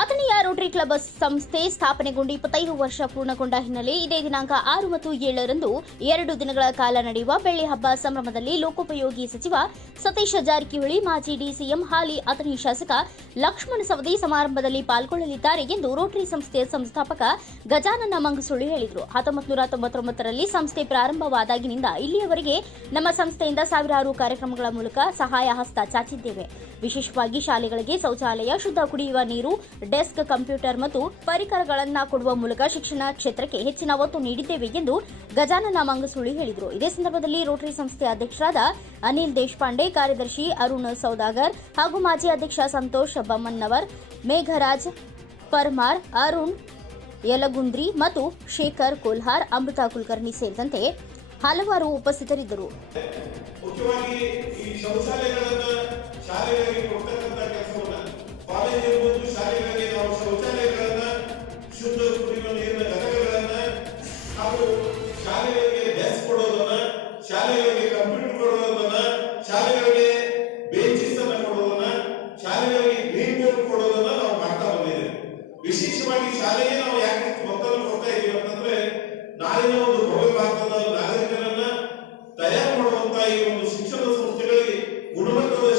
ಅಥಣಿಯ Rotary club ಸಂಸ್ಥೆ ಸ್ಥಾಪನೆಗೊಂಡು 25 ವರ್ಷ ಪೂರ್ಣಗೊಂಡ ಹಿನ್ನೆಲೆ ಇದೇ ದಿನಾಂಕ 6 ಮತ್ತು 7ರಂದು 2 ದಿನಗಳ ಕಾಲ ನಡೆಯುವ ಬೆಳ್ಳಿ ಹಬ್ಬ ಸಂಭ್ರಮದಲ್ಲಿ ಲೋಕೋಪಯೋಗಿ ಸಚಿವ ಸತೀಶ ಜಾರಕಿಹೊಳಿ, ಮಾಜಿ ಡಿಸಿಎಂ ಹಾಲಿ ಅಥಣಿ ಶಾಸಕ ಲಕ್ಷ್ಮಣ ಸವದಿ ಸಮಾರಂಭದಲ್ಲಿ ಪಾಲ್ಗೊಳ್ಳಲಿದ್ದಾರೆ ಎಂದು ರೋಟರಿ ಸಂಸ್ಥೆಯ ಸಂಸ್ಥಾಪಕ ಗಜಾನನ ಮಂಗಸುಳಿ ಹೇಳಿದರು. 1999ರಲ್ಲಿ ಸಂಸ್ಥೆ ಪ್ರಾರಂಭವಾದಾಗಿನಿಂದ ಇಲ್ಲಿಯವರೆಗೆ ನಮ್ಮ ಸಂಸ್ಥೆಯಿಂದ ಸಾವಿರಾರು ಕಾರ್ಯಕ್ರಮಗಳ ಮೂಲಕ ಸಹಾಯ ಹಸ್ತ ಚಾಚಿದ್ದೇವೆ. ವಿಶೇಷವಾಗಿ ಶಾಲೆಗಳಿಗೆ ಶೌಚಾಲಯ, ಶುದ್ಧ ಕುಡಿಯುವ ನೀರು, ಡೆಸ್ಕ್, ಕಂಪ್ಯೂಟರ್ ಮತ್ತು ಪರಿಕರಗಳನ್ನು ಕೊಡುವ ಮೂಲಕ ಶಿಕ್ಷಣ ಕ್ಷೇತ್ರಕ್ಕೆ ಹೆಚ್ಚಿನ ಒತ್ತು ನೀಡಿದ್ದೇವೆ ಎಂದು ಗಜಾನನ ಮಂಗಸುಳಿ ಹೇಳಿದರು. ಇದೇ ಸಂದರ್ಭದಲ್ಲಿ ರೋಟರಿ ಸಂಸ್ಥೆ ಅಧ್ಯಕ್ಷರಾದ ಅನಿಲ್ ದೇಶಪಾಂಡೆ, ಕಾರ್ಯದರ್ಶಿ ಅರುಣ್ ಸೌದಾಗರ್ ಹಾಗೂ ಮಾಜಿ ಅಧ್ಯಕ್ಷ ಸಂತೋಷ್ ಬಮ್ಮನ್ನವರ್, ಮೇಘರಾಜ್ ಪರ್ಮಾರ್, ಅರುಣ್ ಯಲಗುಂದ್ರಿ ಮತ್ತು ಶೇಖರ್ ಕೋಲ್ಹಾರ್, ಅಮೃತ ಕುಲಕರ್ಣಿ ಸೇರಿದಂತೆ ಹಲವಾರು ಉಪಸ್ಥಿತರಿದ್ದರು. ಮುಖ್ಯವಾಗಿ ಈ ಶೌಚಾಲಯಗಳನ್ನು ಶಾಲೆಗಳಿಗೆ ಕೊಡ್ತಕ್ಕಂಥ ಕೆಲಸವನ್ನ ಕಾಲೇಜ್ ಇರ್ಬೋದು, ಶಾಲೆಗಳಿಗೆ ನಾವು ಶೌಚಾಲಯಗಳನ್ನ, ಶುದ್ಧ ಕುಡಿಯುವ ನೀರಿನ ಘಟಕಗಳನ್ನ ಹಾಗೂ ಶಾಲೆಗಳಿಗೆ ಡೆಸ್ಕ್ ಕೊಡೋದನ್ನ, ಶಾಲೆಗಳಿಗೆ ಕಂಪ್ಯೂಟರ್ ಕೊಡೋದನ್ನ, ಶಾಲೆಗಳಿಗೆ ಬೆಂಚಸ್ ಅನ್ನ ಕೊಡೋದನ್ನ, ಶಾಲೆಗಳಿಗೆ ಗ್ರೀನ್ ಬೋರ್ಡ್ ಕೊಡೋದನ್ನ ನಾವು ಮಾಡ್ತಾ ಬಂದಿದ್ದೇವೆ. ವಿಶೇಷವಾಗಿ ಶಾಲೆಗೆ ನಾವು ಯಾಕೆ ಒತ್ತನ್ನು ಕೊಡ್ತಾ ಇದೀವಿ ಅಂತಂದ್ರೆ ನಾಳಿನ ಒಂದು ಭವ್ಯ ಭಾರತದ ನಾಗರಿಕರನ್ನ ತಯಾರು ಮಾಡುವಂತ ಈ ಒಂದು ಶಿಕ್ಷಣ ಸಂಸ್ಥೆಗಳಿಗೆ ಗುಣಮಟ್ಟದ